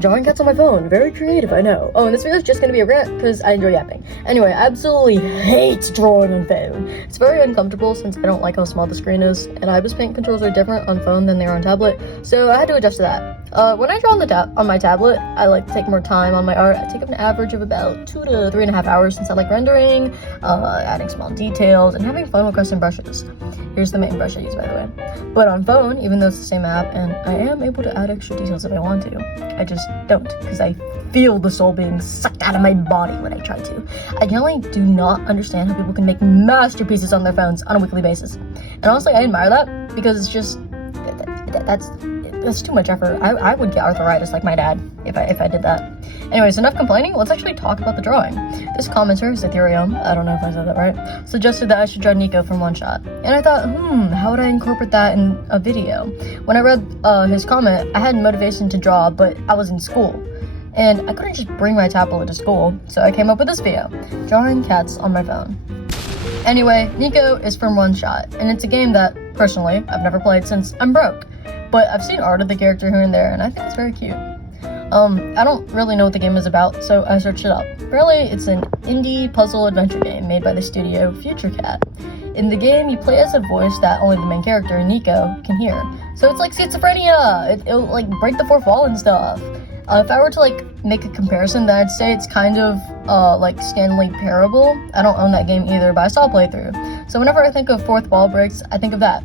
drawing cats on my phone. Very creative, I know. Oh, and this video is just gonna be a rant because I enjoy yapping. Anyway, I absolutely hate drawing on phone. It's very uncomfortable since I don't like how small the screen is, and IBIS Paint controls are different on phone than they are on tablet, so I had to adjust to that. When I draw on my tablet, I like to take more time on my art. I take up an average of about 2 to 3.5 hours since I like rendering, adding small details, and having fun with custom brushes. Here's the main brush I use, by the way. But on phone, even though it's the same app, and I am able to add extra details if I want to, I just don't, because I feel the soul being sucked out of my body when I try to. I generally do not understand how people can make masterpieces on their phones on a weekly basis. And honestly, I admire that, because it's just, that's too much effort. I would get arthritis like my dad if I did that. Anyways, enough complaining, let's actually talk about the drawing. This commenter, Ethereum, I don't know if I said that right, suggested that I should draw Nico from One Shot. And I thought, how would I incorporate that in a video? When I read his comment, I had motivation to draw, but I was in school. And I couldn't just bring my tablet to school, so I came up with this video, drawing cats on my phone. Anyway, Nico is from One Shot, and it's a game that, personally, I've never played since I'm broke. But I've seen art of the character here and there, and I think it's very cute. I don't really know what the game is about, so I searched it up. Apparently, it's an indie puzzle adventure game made by the studio Future Cat. In the game, you play as a voice that only the main character, Nico, can hear. So it's like schizophrenia! It'll like break the fourth wall and stuff. If I were to like make a comparison, then I'd say it's kind of like Stanley Parable. I don't own that game either, but I saw a playthrough. So whenever I think of fourth wall breaks, I think of that.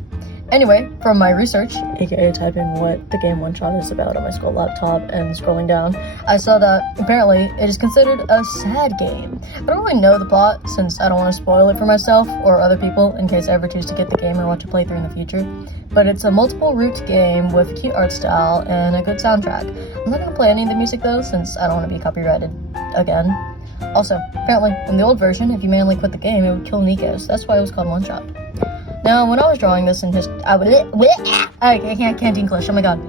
Anyway, from my research, aka typing what the game One Shot is about on my school laptop and scrolling down, I saw that apparently it is considered a sad game. I don't really know the plot since I don't want to spoil it for myself or other people in case I ever choose to get the game or watch a playthrough in the future. But it's a multiple route game with a cute art style and a good soundtrack. I'm not going to play any of the music though since I don't want to be copyrighted again. Also, apparently, in the old version, if you manually quit the game, it would kill Nico, so that's why it was called One Shot. Now, when I was drawing this in I can't English, oh my god.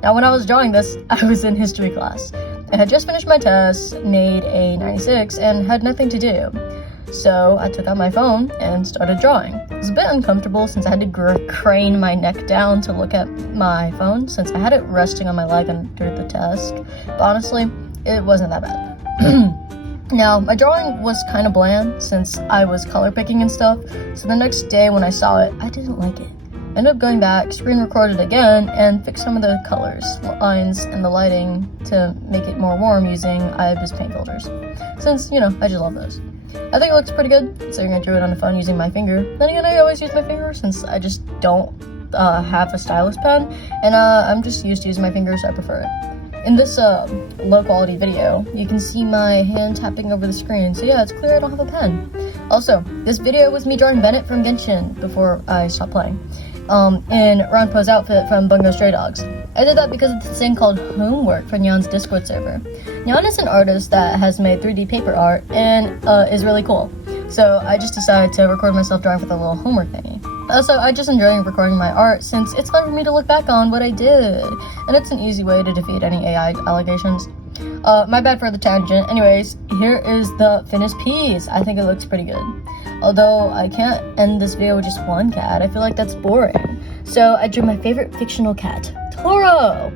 Now, when I was drawing this, I was in history class. I had just finished my test, made a 96, and had nothing to do. So, I took out my phone and started drawing. It was a bit uncomfortable since I had to crane my neck down to look at my phone, since I had it resting on my leg under the desk. But honestly, it wasn't that bad. Now, my drawing was kind of bland since I was color picking and stuff, so the next day when I saw it, I didn't like it. I ended up going back, screen recorded again, and fixed some of the colors, lines, and the lighting to make it more warm using IBIS Paint filters. Since, you know, I just love those. I think it looks pretty good, considering I drew it on the phone using my finger. Then again, I always use my finger since I just don't have a stylus pen, and I'm just used to using my fingers, so I prefer it. In this low quality video, you can see my hand tapping over the screen, so yeah, it's clear I don't have a pen. Also, this video was me drawing Bennett from Genshin before I stopped playing, in Ranpo's outfit from Bungo Stray Dogs. I did that because of this thing called Homework for Nyan's Discord server. Nyan is an artist that has made 3D paper art and is really cool. So I just decided to record myself drawing with a little homework thingy. Also, I just enjoy recording my art since it's fun for me to look back on what I did, and it's an easy way to defeat any AI allegations. My bad for the tangent. Anyways, here is the finished piece. I think it looks pretty good. Although I can't end this video with just one cat, I feel like that's boring. So I drew my favorite fictional cat, Toro!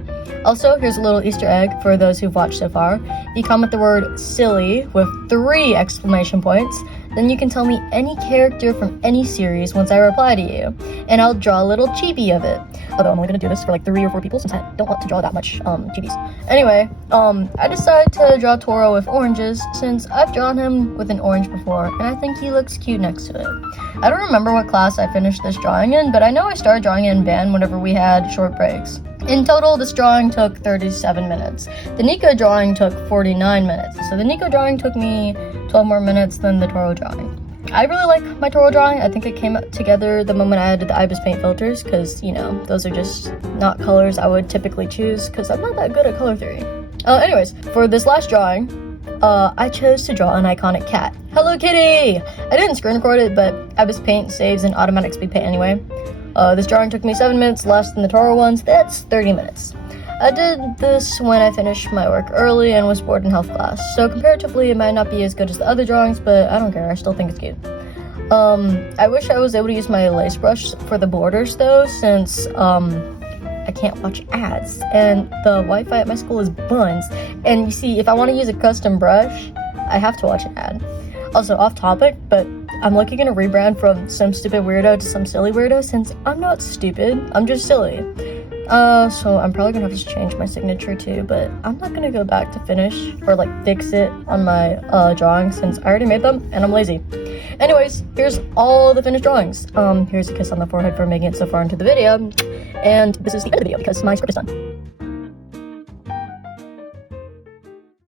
Also, here's a little Easter egg for those who've watched so far. If you comment the word silly with 3 exclamation points, then you can tell me any character from any series once I reply to you, and I'll draw a little chibi of it. Although I'm only gonna do this for like 3 or 4 people since I don't want to draw that much chibis. Anyway, I decided to draw Toro with oranges since I've drawn him with an orange before, and I think he looks cute next to it. I don't remember what class I finished this drawing in, but I know I started drawing in band whenever we had short breaks. In total, this drawing took 37 minutes. The Nico drawing took 49 minutes, so the Nico drawing took me 12 more minutes than the Toro drawing. I really like my Toro drawing. I think it came together the moment I added the IBIS Paint filters, because, you know, those are just not colors I would typically choose, because I'm not that good at color theory. Anyways, for this last drawing, I chose to draw an iconic cat. Hello Kitty! I didn't screen record it, but IBIS Paint saves in automatic speed paint anyway. This drawing took me 7 minutes less than the Toro ones. That's 30 minutes. I did this when I finished my work early and was bored in health class, so comparatively it might not be as good as the other drawings, but I don't care, I still think it's cute. I wish I was able to use my lace brush for the borders though, since I can't watch ads. And the Wi-Fi at my school is buns. And you see, if I want to use a custom brush, I have to watch an ad. Also, off topic, but I'm looking at a rebrand from some stupid weirdo to some silly weirdo since I'm not stupid, I'm just silly. So I'm probably gonna have to change my signature too, but I'm not gonna go back to finish or like fix it on my drawings since I already made them and I'm lazy. Anyways, here's all the finished drawings. Here's a kiss on the forehead for making it so far into the video, and this is the end of the video because my script is done.